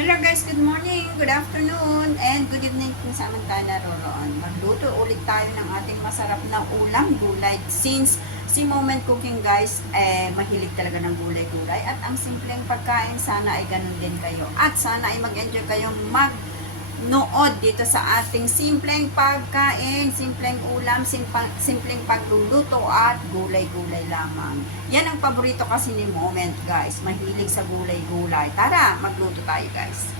Hello guys, good morning, good afternoon, and good evening kung saan man tayo naroon. Magluto ulit tayo ng ating masarap na ulam, gulay. Since si Moment Cooking guys, mahilig talaga ng gulay-gulay. At ang simpleng pagkain, sana ay ganun din kayo. At sana ay mag-enjoy kayong nood dito sa ating simpleng pagkain, simpleng ulam, simpleng pagluluto at gulay-gulay lamang. Yan ang paborito kasi ni Moment guys, mahilig sa gulay-gulay. Tara, magluto tayo guys.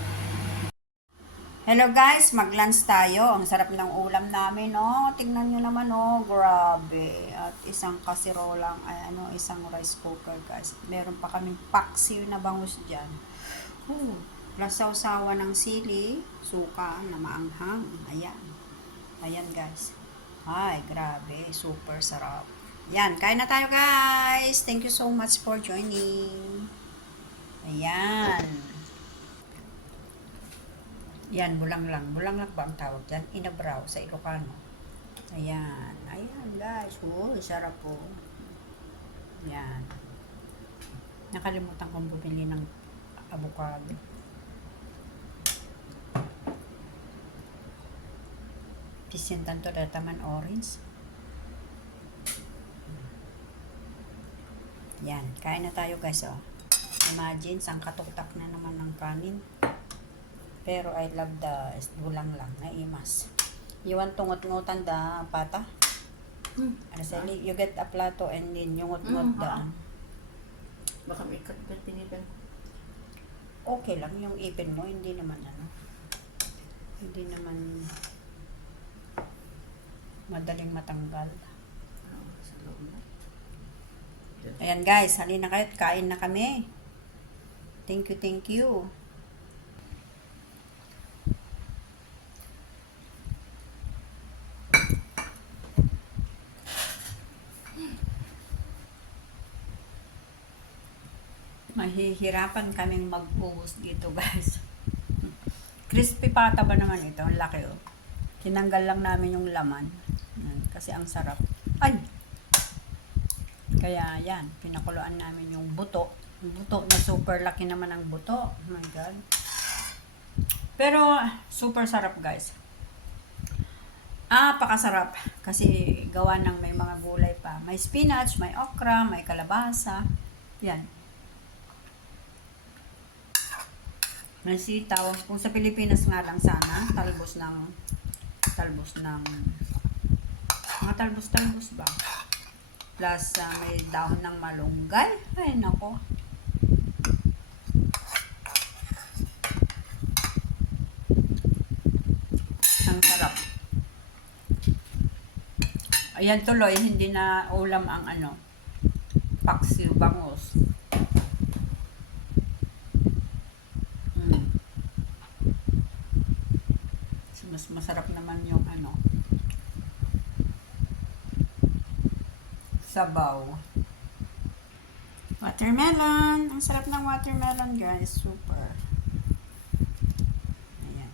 Hello guys, mag-lunch tayo. Ang sarap ng ulam namin, oh. Tingnan nyo naman, oh. Grabe. At isang kasirolang, isang rice cooker guys. Meron pa kaming paksiw na bangus dyan. Plus sausawa ng sili, suka na maanghang. Ayan. Ayan guys. Ay, grabe. Super sarap. Yan, kain na tayo guys. Thank you so much for joining. Ayan. Yan, bulanglang. Bulanglang ba ang tawag dyan? Inabraw sa Ilocano. Ayan. Ayan guys. Uy, sarap po. Yan. Nakalimutan kong bumili ng avocado. Pisintan to taman orange. Yan, kain na tayo guys, oh. Imagine, sangkatuktak na naman ng kanin. Pero I love the gulang lang, naimas. You want to ngut-ngutan da pata? Araceli, you get a plato and then you ngut-ngut da. Baka may katbat pinipan. Okay lang, yung ipin mo, hindi naman hindi naman madaling matanggal. Sa loob na. Ayan guys, halina kayo, kain na kami. Thank you, thank you. Mahihirapan kaming mag-ubos dito guys. Crispy pata ba naman ito? Ang laki oh. Tinanggal lang namin yung laman. Yan, kasi ang sarap. Ay! Kaya yan, pinakuluan namin yung buto. Yung buto na super laki naman ang buto. Oh my God. Pero super sarap guys. Pakasarap. Kasi gawa ng may mga gulay pa. May spinach, may okra, may kalabasa. Yan. May sitaw. Kung sa Pilipinas nga lang sana, talbos ng mga talbos ba? Plus may dahon ng malunggay. Ay nako. Ang sarap. Ayan tuloy, hindi na ulam ang paksiw bangus. Mas masarap naman yung sabaw. Watermelon. Ang sarap ng watermelon guys. Super. Ayan.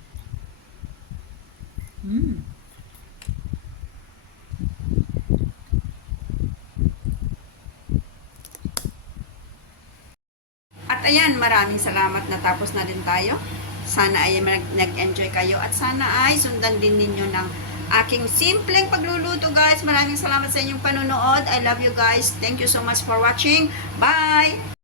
At ayan, maraming salamat. Natapos na din tayo. Sana ay nag-enjoy kayo at sana ay sundan din ninyo ng aking simpleng pagluluto guys. Maraming salamat sa inyong panonood. I love you guys. Thank you so much for watching. Bye!